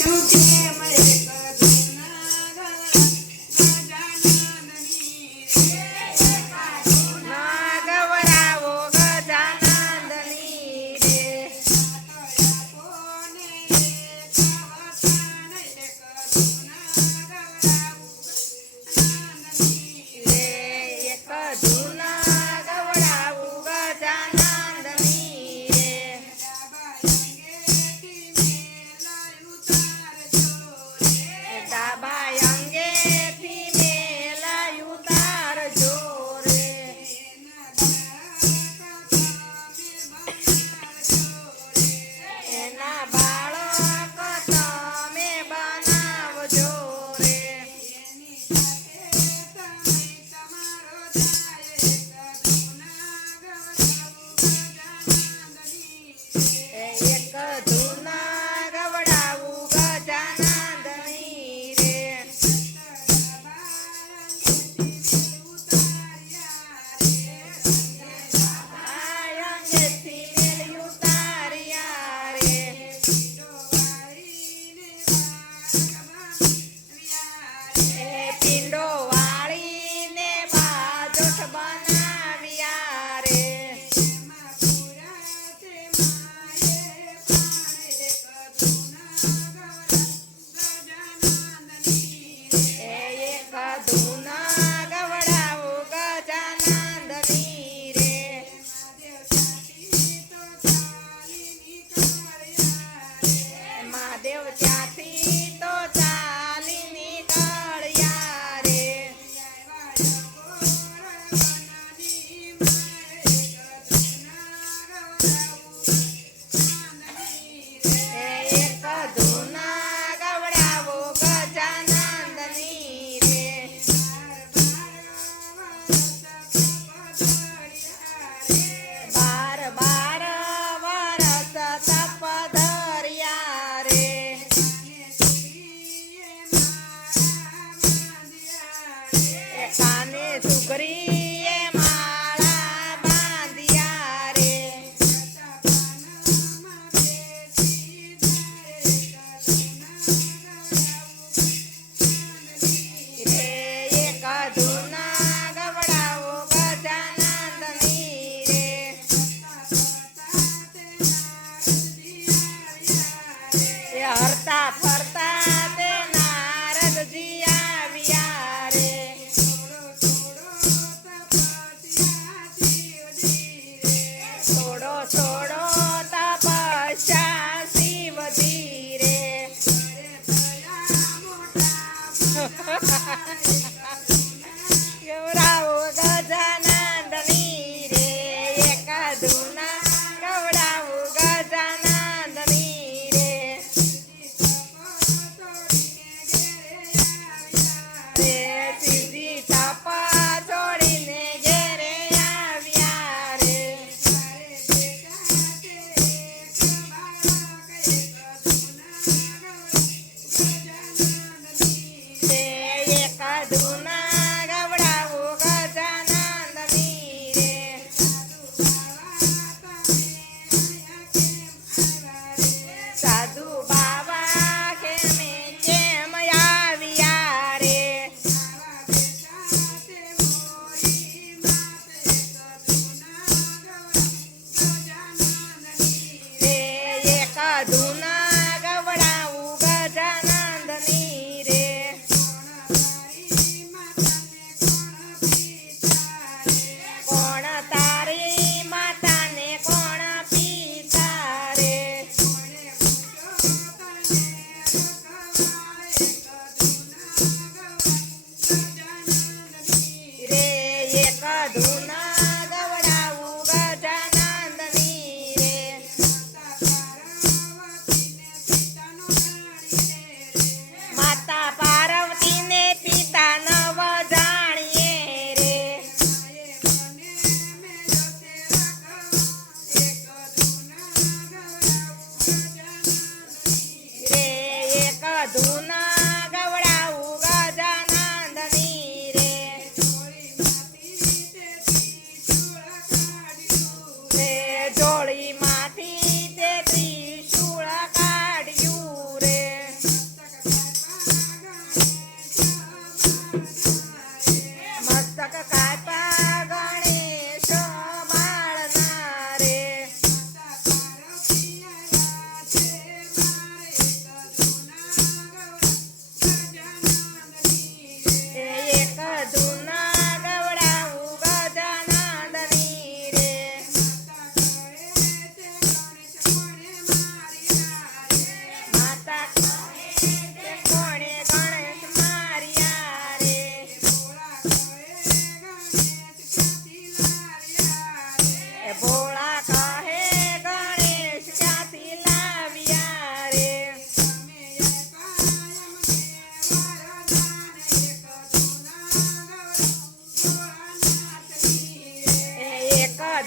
to be. 什么呢？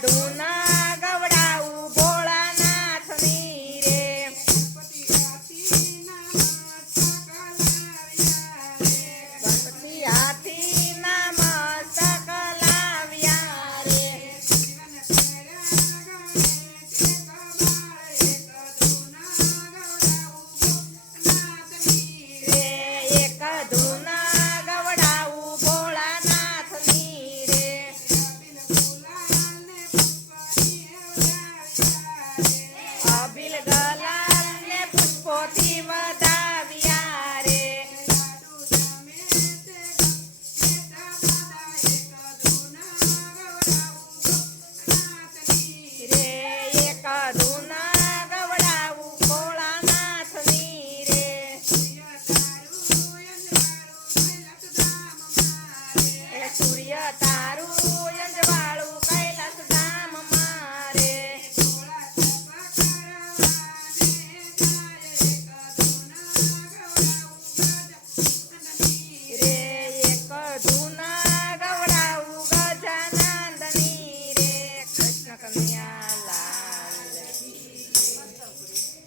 Madonna.